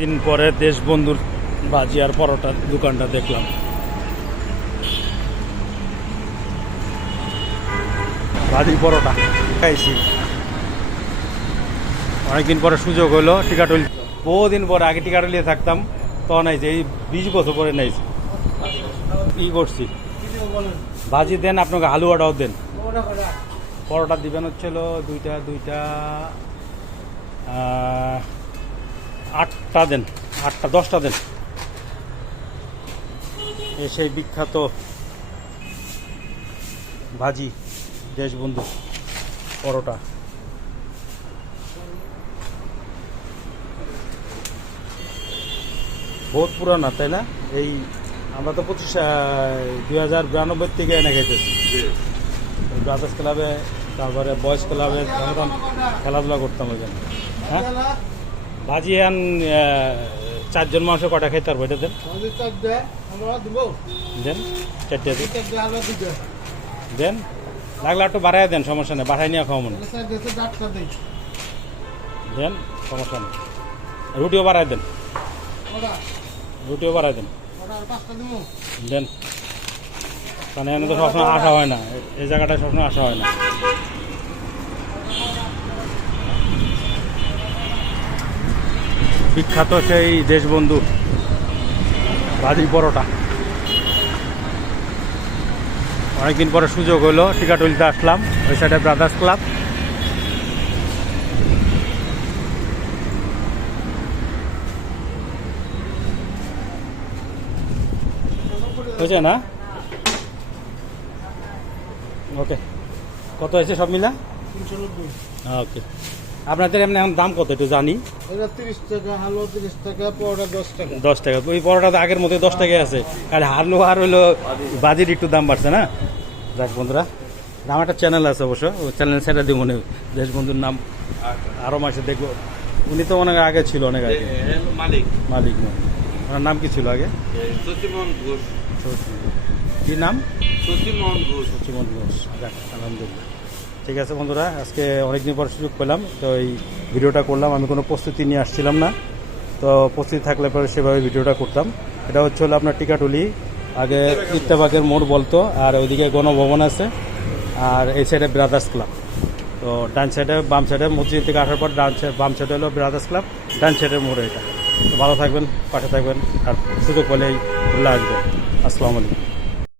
দিন পরে দেশবন্ধুর বাজি আর পরোটার দোকানটা দেখলাম। ভাজি পরোটা। খাইছি। অনেকদিন পরে সুযোগ হলো টিকাটুল বহুদিন পরে আগে টিকাটুলিয়ে থাকতাম তখন আইছে এই বিশ বছর পরে নাইছি। ই করছি। ভাজি দেন আপনাকে হালুয়াটাও দেন। পরোটা দিবেন হচ্ছিল দুইটা দুইটা আটটা দেন আটটা দশটা দেন। এ সেই বিখ্যাত ভাজি দেশবন্ধু পরোটা। বহুত পুরানা তাই না? এই আমরা তো পঁচিশ দুই হাজার বিরানব্বই থেকে এনে খাইতেছি। ব্রাদার্স ক্লাবে তারপরে বয়েজ ক্লাবে খেলাধুলা করতাম ওইখানে। হ্যাঁ? ভাজি আন চারজন মানুষের কটা খাইতে পারব? এটা দেন। দেন চারটে দেন। দেন। লাগলে একটু বাড়াই দেন সমস্যা নেই বাড়াই নিয়ে খাওয়া মনে দেন সমস্যা নেই। রুটিও বাড়াই দেন। রুটিও বাড়াই দেন। দেন। কারণ এখানে তো সবসময় আসা হয় না। এই জায়গাটায় সবসময় আসা হয় না। বিখ্যাত সেই দেশবন্ধু ভাজি পরোটা। অনেকদিন পরে সুযোগ হলো টিকাটুলিতে আসলাম ওই সাইডে ব্রাদার্স ক্লাব হয়েছে না? ওকে কত হয়েছে সব মিলা? ওকে আপনাদের এমনি এখন দাম কত একটু জানি? এটা তিরিশ টাকা হালুয়া তিরিশ টাকা পরোটা দশ টাকা। দশ টাকা। ওই পরোটা তো আগের মতো দশ টাকা আছে। আর হারলো আর হইল বাজির একটু দাম বাড়ছে না? যাক বন্ধুরা আমার একটা চ্যানেল আছে অবশ্য। ওই চ্যানেল সেটা দিব মনে দেশবন্ধুর নাম। আরও মাসে দেখব। উনি তো অনেক আগে ছিল অনেক আগে। মালিক। মালিক ওনার নাম কি ছিল আগে? শশীমোহন ঘোষ। কি নাম? শশীমোহন ঘোষ। সুমন ঘোষ। যাক আলহামদুলিল্লাহ। ঠিক আছে বন্ধুরা, আজকে অনেকদিন পর সুযোগ পেলাম, তো এই ভিডিওটা করলাম। আমি কোনো প্রস্তুতি নিয়ে আসছিলাম না, তো প্রস্তুতি থাকলে পরে সেভাবে ভিডিওটা করতাম। এটা হচ্ছে হলো আপনার টিকাটুলি, আগে ইত্তেফাকের মোড় বলতো, আর ওইদিকে গণভবন আছে, আর এই সাইডে ব্রাদার্স ক্লাব তো ডান সাইডে বাম সাইডে মসজিদ থেকে আসার পর ডান সাইড বাম সাইডে হলো ব্রাদার্স ক্লাব ডান সাইডের মোড়ে এটা। তো ভালো থাকবেন, পাশে থাকবেন, আর সুযোগ পেলেই খুলে আসবেন। আসসালামু আলাইকুম।